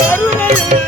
கருணையும்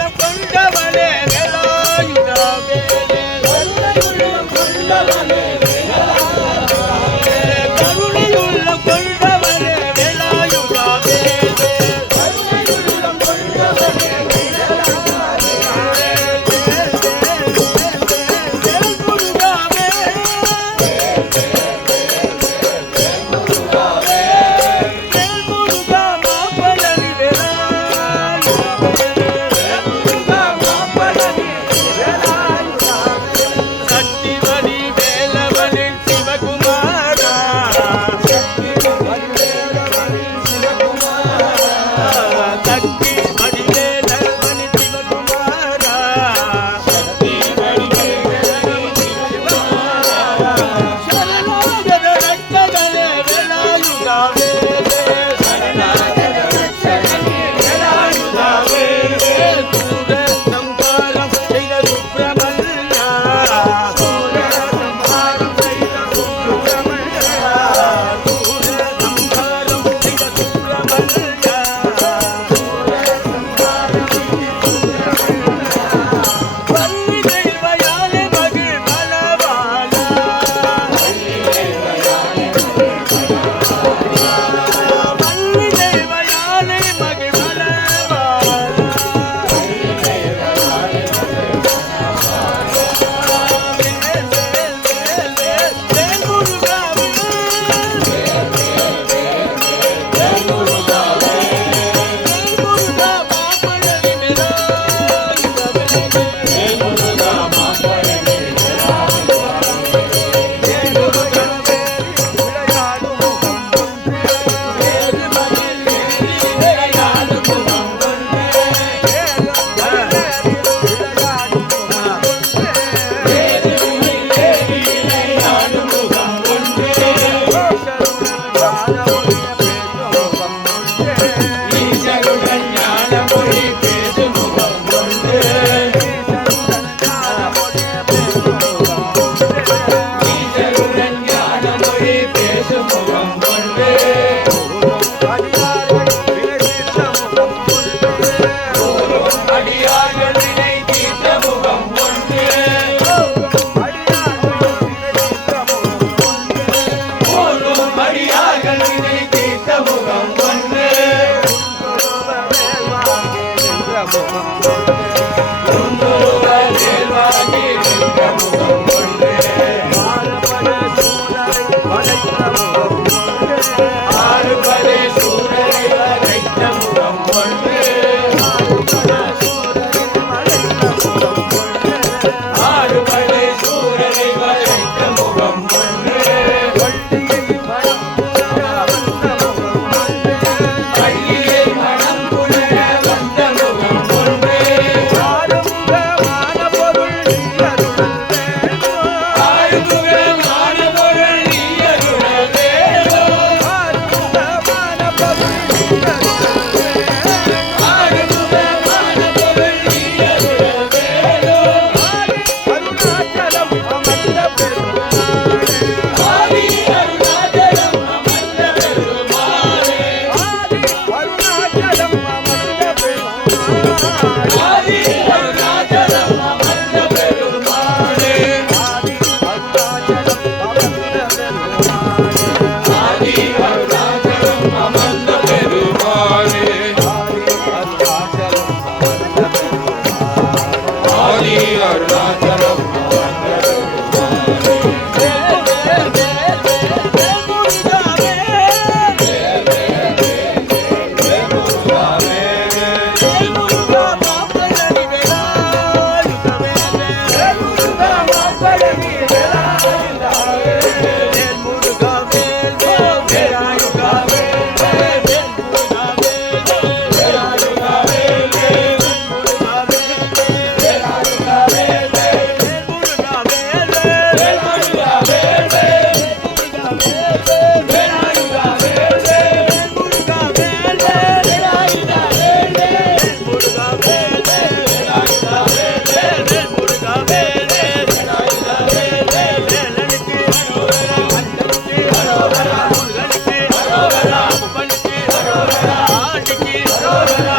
Hallelujah.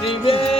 Happy.